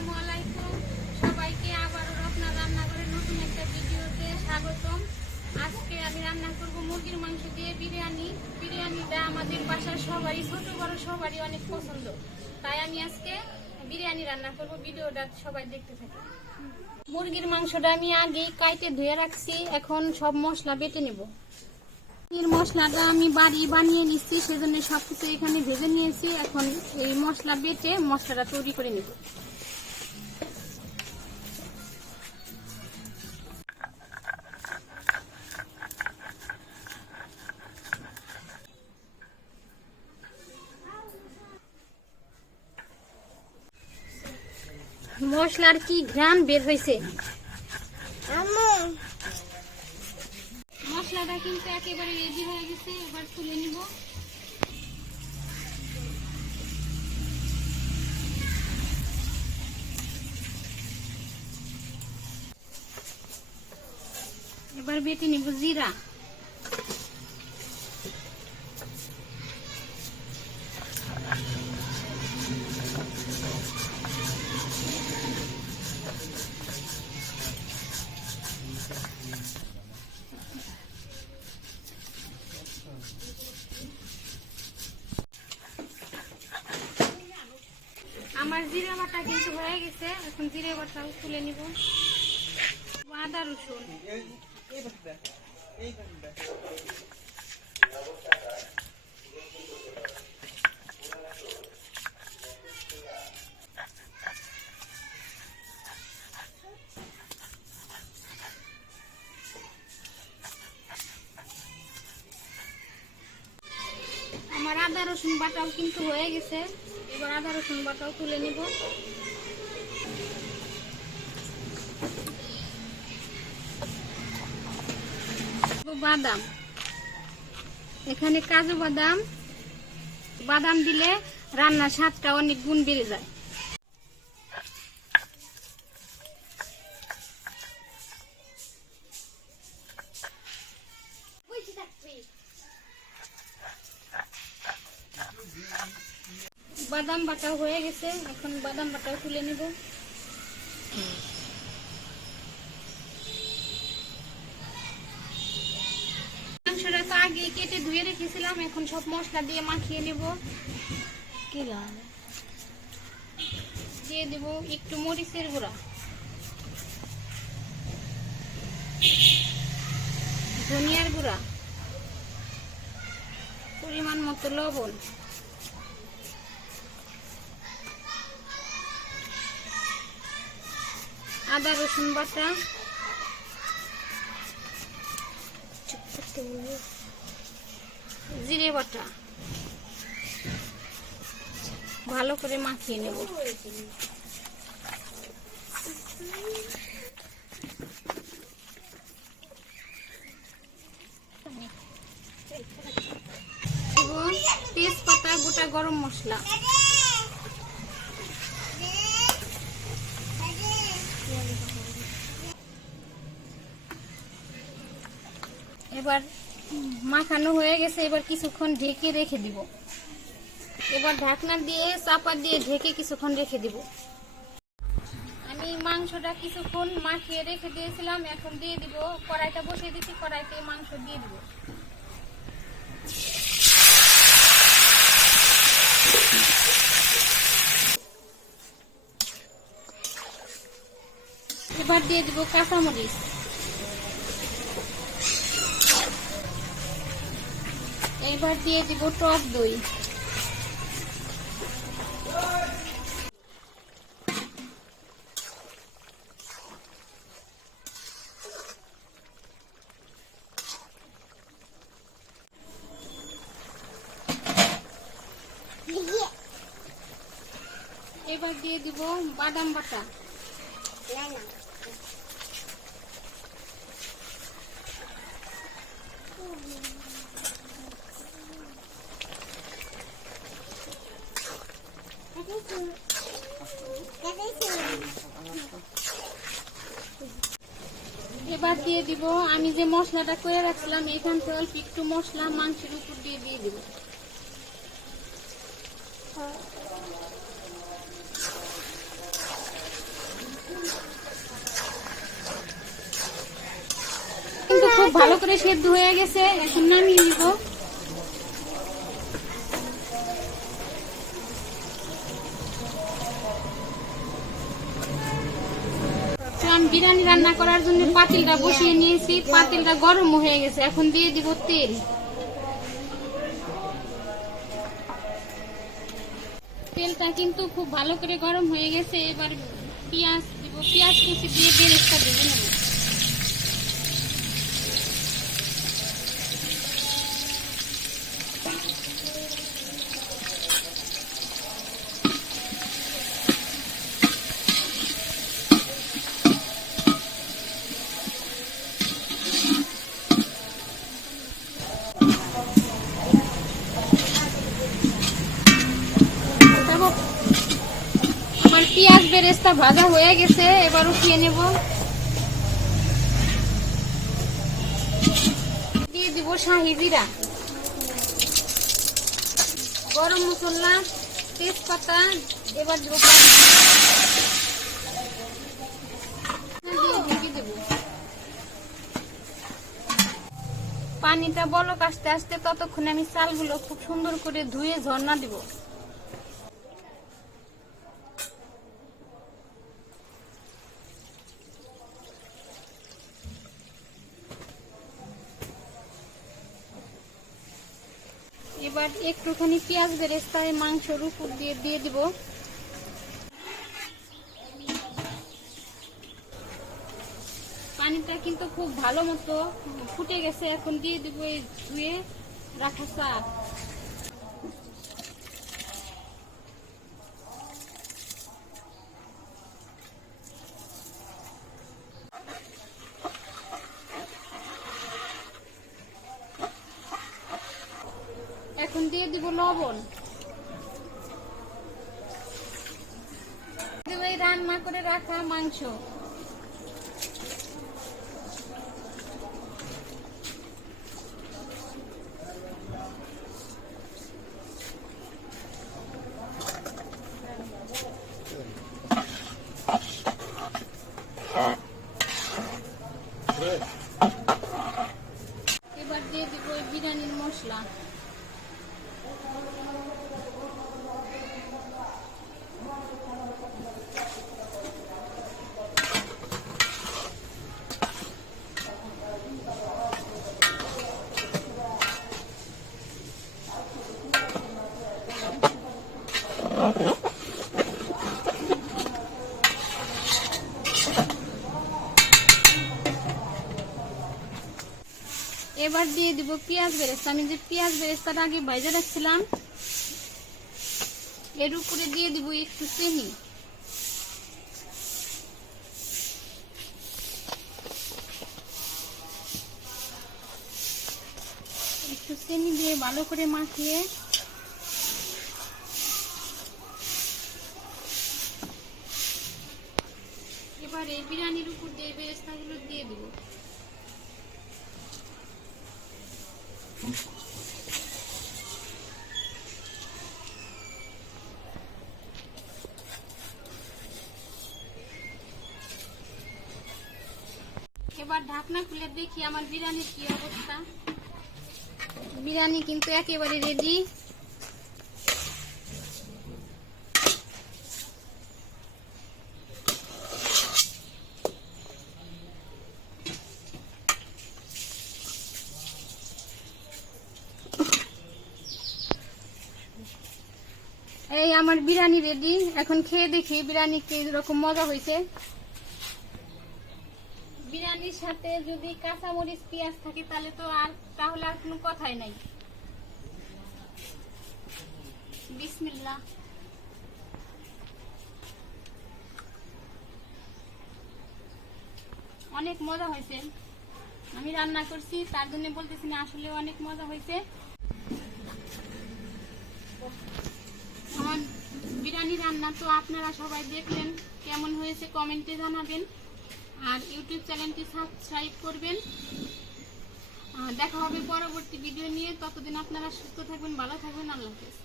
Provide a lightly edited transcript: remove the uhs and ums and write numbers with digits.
আসসালামু আলাইকুম সবাইকে আবারও আপনার রান্নাঘরে নতুন একটা ভিডিওতে স্বাগতম। আজকে আমি রান্না করব মুরগির মাংস দিয়ে বিরিয়ানি। বিরিয়ানিটা আমাদের বাসার সবারই, ছোট বড় সবারই অনেক পছন্দ, তাই আমি আজকে বিরিয়ানি রান্না করব। ভিডিওটা সবাই দেখতে থাকি। মুরগির মাংসটা আমি আগেই কাইটে ধুয়ে রাখছি, এখন সব মশলা বেটে নেব। মশলাটা আমি বাড়ি বানিয়ে নিচ্ছি, সেজন্য সবকিছু এখানে ভেজে নিয়েছি। এখন এই মশলা বেটে মশলাটা তৈরি করে নেব। মশলার কি ঘ্রাণ বের হয়েছে! মশলাটা কিন্তু একেবারে রেডি হয়ে গেছে, এবার তুলে নিব। এবার বেটে নিব জিরা, আমার জিরা বাটা কিন্তু হয়ে গেছে, এখন জিরা বাটা তুলে নিব। আদা রসুন, আমার আদা রসুন বাটাও কিন্তু হয়ে গেছে, এবার আদা রসুন বাটাও তুলে নিব। বাদাম, এখানে কাজু বাদাম, বাদাম দিলে রান্নার স্বাদটা অনেক গুণ বেড়ে যায়। বাদাম বাটাও হয়ে গেছে, এখন বাদাম বাটাও তুলে নিব। মাংসটা তো আগে কেটে ধুয়ে রেখেছিলাম, এখন সব মশলা দিয়ে মাখিয়ে নেব। দিয়ে দেব একটু মরিচের গুঁড়া, ধনিয়ার গুঁড়া, পরিমাণ মতো লবণ, আদা রসুন বাটা, জিরে বাটা, ভালো করে মাখিয়ে নেব। তেজপাতা, গোটা গরম মশলা, এবার মাখানো হয়ে গেছে, এবার কিছুক্ষণ ঢেকে রেখে দিব। এবার ঢাকনা দিয়ে চাপা দিয়ে ঢেকে কিছুক্ষণ রেখে দিব। আমি মাংসটা কিছুক্ষণ মাখিয়ে রেখে দিয়েছিলাম, এখন দিয়ে দিব। কড়াইটা বসিয়ে দিচ্ছি, কড়াইতে মাংস দিয়ে দিব। এবার দিয়ে দিব কাঁচামরিচ, এবার দিয়ে দিব টক দই, এবার দিয়ে দিব বাদাম বাটা, এবার দিয়ে দিব আমি যে মশলাটা করে রাখছিলাম, এখান থেকে অল্প একটু মশলা মাংসের উপর দিয়ে দিব। খুব ভালো করে সেদ্ধ হয়ে গেছে, এখন নামিয়ে নিব। আমি বিরিয়ানি রান্না করার জন্য পাতিলটা বসিয়ে নিয়েছি, পাতিলটা গরম হয়ে গেছে, এখন দিয়ে দিব তেল। তেলটা কিন্তু খুব ভালো করে গরম হয়ে গেছে, এবার পেঁয়াজ দিব, পেঁয়াজ কুচি দিয়ে বেরেস্তা ভেজে নেব। আমার পেঁয়াজ বেরেস্তা ভাজা হয়ে গেছে, এবার উঠিয়ে নেব। দিয়ে দিব শাহি জিরা, গরম মশলা, তেজপাতা, এবার দেব পানিটা বলক আস্তে আস্তে, ততক্ষণে আমি চালগুলো খুব সুন্দর করে ধুয়ে ঝর্ণা দিব। এবার একটুখানি পেঁয়াজ বেরেস্তায় মাংসের উপর দিয়ে দিব। পানিটা কিন্তু খুব ভালো মতো ফুটে গেছে, এখন দিয়ে দিব এই ধুয়ে রাখা চাল। এখন দিয়ে দিব লবণ, দেব এই রান্না করে রাখা মাংস। এবার দিয়ে দিব বিরিয়ানির মশলা। এবার দিয়ে দিব পেঁয়াজ বেরেস্তা। আমি যে পেঁয়াজ বেরেস্তাটা আগে ভাজা রাখছিলাম, এর উপরে দিয়ে দিব একটু চিনি। একটু চিনি দিয়ে ভালো করে মাখিয়ে এবার এই বিরিয়ানির উপর দিয়ে বেরেস্তাগুলো দিয়ে দিব। এবার ঢাকনা খুলে দেখি আমার বিরিয়ানির কি অবস্থা। বিরিয়ানি কিন্তু একেবারে রেডি। এই আমার বিরিয়ানি রেডি, এখন খেয়ে দেখি বিরিয়ানি কিরকম মজা হয়েছে। বিরিয়ানির সাথে যদি কাঁচামরিচ পেঁয়াজ থাকে তাহলে আর কোনো কথাই নাই। বিসমিল্লাহ। অনেক মজা হয়েছে, আমি রান্না করছি তার জন্য বলতেছি না, আসলে অনেক মজা হয়েছে। আমার বিরিয়ানি রান্না তো আপনারা সবাই দেখলেন, কেমন হয়েছে কমেন্টে জানাবেন, আর ইউটিউব চ্যানেলটি সাবস্ক্রাইব করবেন। দেখা হবে পরবর্তী ভিডিও নিয়ে, ততদিন আপনারা সুস্থ থাকবেন, ভালো থাকবেন, আল্লাহ হাফেজ।